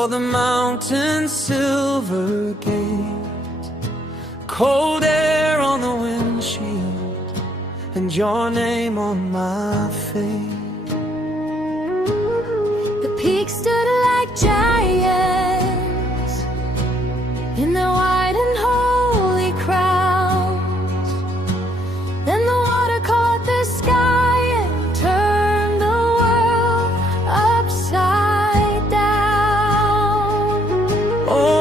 O'er the mountain's silver gate, cold air on the windshield, and your name on my face. The peaks stood like giants in their white and holy crowns. Then the water caught the sky and turned the world upside down. Oh,